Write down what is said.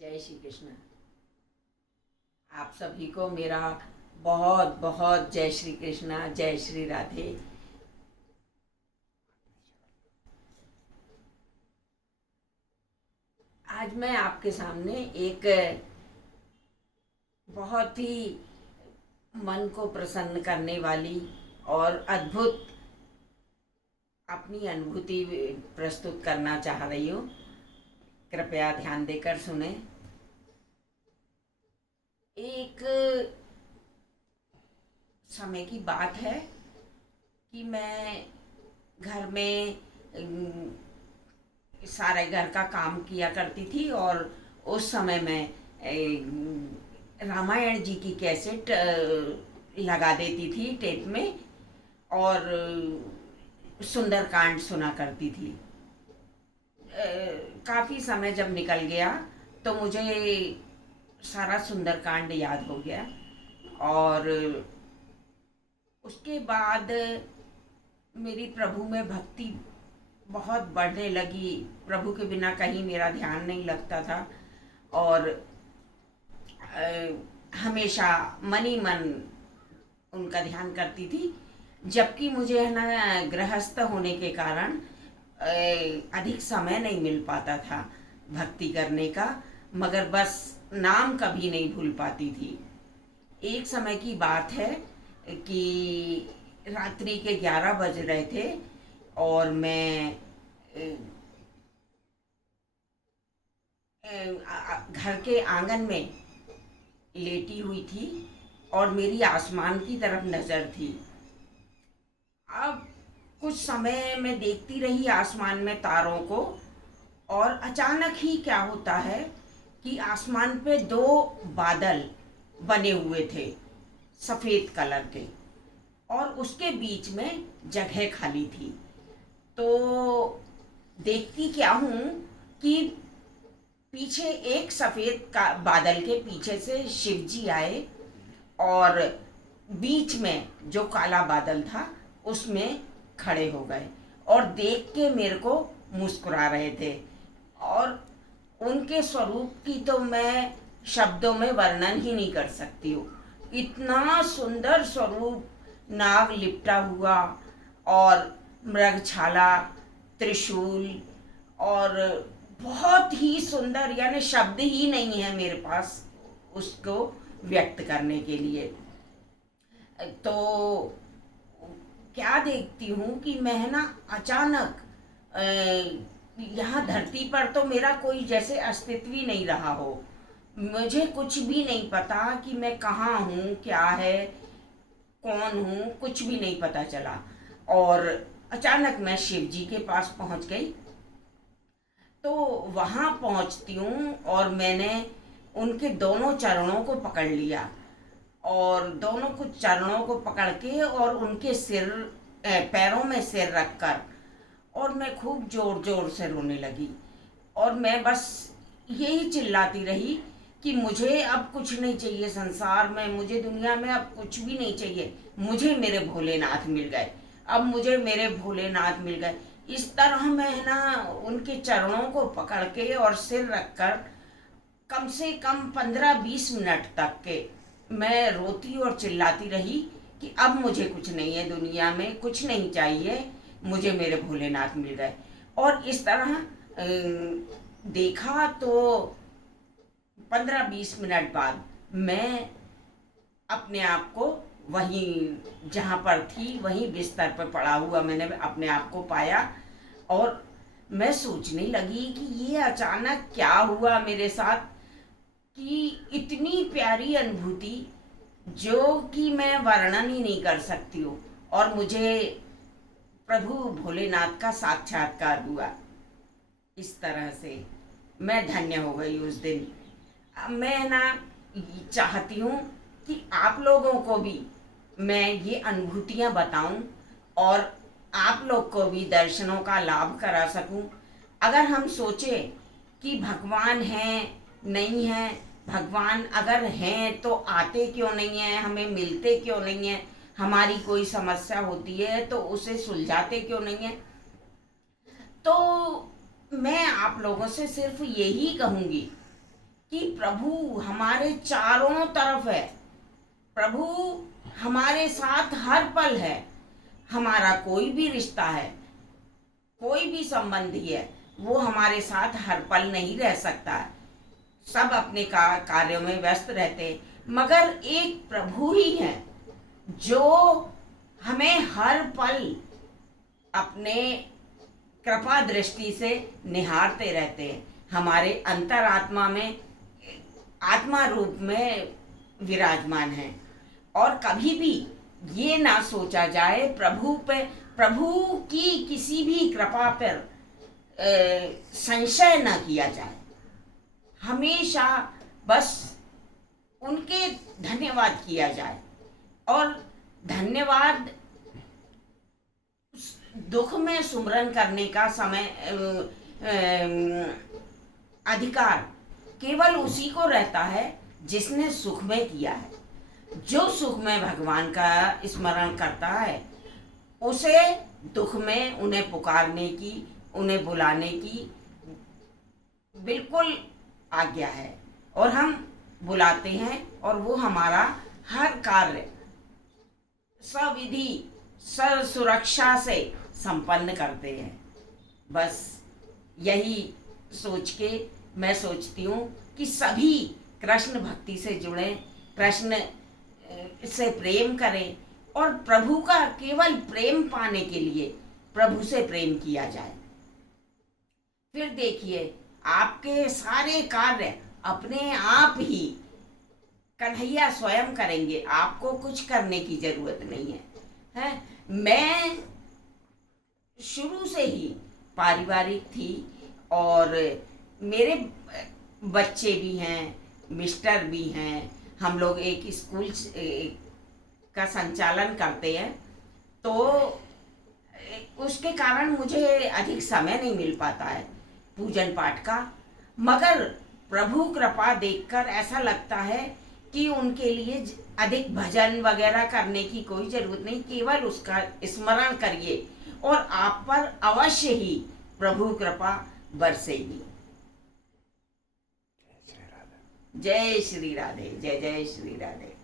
जय श्री कृष्ण। आप सभी को मेरा बहुत बहुत जय श्री कृष्णा, जय श्री राधे। आज मैं आपके सामने एक बहुत ही मन को प्रसन्न करने वाली और अद्भुत अपनी अनुभूति प्रस्तुत करना चाह रही हूँ। कृपया ध्यान देकर सुने। एक समय की बात है कि मैं घर में सारे घर का काम किया करती थी और उस समय मैं रामायण जी की कैसेट लगा देती थी टेप में और सुंदरकांड सुना करती थी। काफ़ी समय जब निकल गया तो मुझे सारा सुंदरकांड याद हो गया और उसके बाद मेरी प्रभु में भक्ति बहुत बढ़ने लगी। प्रभु के बिना कहीं मेरा ध्यान नहीं लगता था और हमेशा मन ही मन उनका ध्यान करती थी। जबकि मुझे है ना गृहस्थ होने के कारण अधिक समय नहीं मिल पाता था भक्ति करने का, मगर बस नाम कभी नहीं भूल पाती थी। एक समय की बात है कि रात्रि के 11 बज रहे थे और मैं घर के आंगन में लेटी हुई थी और मेरी आसमान की तरफ नज़र थी। अब कुछ समय मैं देखती रही आसमान में तारों को और अचानक ही क्या होता है कि आसमान पे 2 बादल बने हुए थे सफ़ेद कलर के और उसके बीच में जगह खाली थी। तो देखती क्या हूँ कि पीछे एक सफ़ेद का बादल के पीछे से शिव जी आए और बीच में जो काला बादल था उसमें खड़े हो गए और देख के मेरे को मुस्कुरा रहे थे और उनके स्वरूप की तो मैं शब्दों में वर्णन ही नहीं कर सकती हूँ। इतना सुंदर स्वरूप, नाग लिपटा हुआ और मृगछाला, त्रिशूल और बहुत ही सुंदर, यानी शब्द ही नहीं है मेरे पास उसको व्यक्त करने के लिए। तो क्या देखती हूँ कि मैं ना अचानक यहाँ धरती पर तो मेरा कोई जैसे अस्तित्व ही नहीं रहा हो। मुझे कुछ भी नहीं पता कि मैं कहाँ हूँ, क्या है, कौन हूँ, कुछ भी नहीं पता चला। और अचानक मैं शिव जी के पास पहुँच गई। तो वहाँ पहुँचती हूँ और मैंने उनके दोनों चरणों को पकड़ लिया और दोनों को चरणों को पकड़ के और उनके पैरों में सिर रखकर और मैं खूब जोर जोर से रोने लगी और मैं बस यही चिल्लाती रही कि मुझे अब कुछ नहीं चाहिए संसार में, मुझे दुनिया में अब कुछ भी नहीं चाहिए, मुझे मेरे भोलेनाथ मिल गए, अब मुझे मेरे भोलेनाथ मिल गए। इस तरह मैं ना उनके चरणों को पकड़ के और सिर रखकर कम से कम 15-20 मिनट तक के मैं रोती और चिल्लाती रही कि अब मुझे कुछ नहीं है, दुनिया में कुछ नहीं चाहिए, मुझे मेरे भोलेनाथ मिल गए। और इस तरह देखा तो 15-20 मिनट बाद मैं अपने आप को वहीं जहाँ पर थी वहीं बिस्तर पर पड़ा हुआ मैंने अपने आप को पाया और मैं सोचने लगी कि ये अचानक क्या हुआ मेरे साथ कि इतनी प्यारी अनुभूति जो कि मैं वर्णन ही नहीं कर सकती हूँ और मुझे प्रभु भोलेनाथ का साक्षात्कार हुआ। इस तरह से मैं धन्य हो गई उस दिन। मैं ना चाहती हूँ कि आप लोगों को भी मैं ये अनुभूतियाँ बताऊँ और आप लोग को भी दर्शनों का लाभ करा सकूँ। अगर हम सोचें कि भगवान हैं, नहीं हैं, भगवान अगर हैं तो आते क्यों नहीं हैं, हमें मिलते क्यों नहीं हैं, हमारी कोई समस्या होती है तो उसे सुलझाते क्यों नहीं हैं, तो मैं आप लोगों से सिर्फ यही कहूँगी कि प्रभु हमारे चारों तरफ है, प्रभु हमारे साथ हर पल है। हमारा कोई भी रिश्ता है, कोई भी संबंधी है, वो हमारे साथ हर पल नहीं रह सकता है। सब अपने कार्यों में व्यस्त रहते हैं, मगर एक प्रभु ही है जो हमें हर पल अपने कृपा दृष्टि से निहारते रहते हैं, हमारे अंतरात्मा में आत्मा रूप में विराजमान है। और कभी भी ये ना सोचा जाए प्रभु की किसी भी कृपा पर संशय ना किया जाए। हमेशा बस उनके धन्यवाद किया जाए। और धन्यवाद दुख में सुमरन करने का समय अधिकार केवल उसी को रहता है जिसने सुख में किया है। जो सुख में भगवान का स्मरण करता है, उसे दुख में उन्हें पुकारने की, उन्हें बुलाने की बिल्कुल आज्ञा है। और हम बुलाते हैं और वो हमारा हर कार्य सविधि सुरक्षा से संपन्न करते हैं। बस यही सोच के मैं सोचती हूँ कि सभी कृष्ण भक्ति से जुड़े, कृष्ण से प्रेम करें और प्रभु का केवल प्रेम पाने के लिए प्रभु से प्रेम किया जाए। फिर देखिए, आपके सारे कार्य अपने आप ही कन्हैया स्वयं करेंगे, आपको कुछ करने की जरूरत नहीं है। मैं शुरू से ही पारिवारिक थी और मेरे बच्चे भी हैं, मिस्टर भी हैं, हम लोग एक स्कूल का संचालन करते हैं, तो उसके कारण मुझे अधिक समय नहीं मिल पाता है पूजन पाठ का। मगर प्रभु कृपा देखकर ऐसा लगता है कि उनके लिए अधिक भजन वगैरह करने की कोई जरूरत नहीं, केवल उसका स्मरण करिए और आप पर अवश्य ही प्रभु कृपा बरसेगी। जय श्री राधे, जय जय श्री राधे।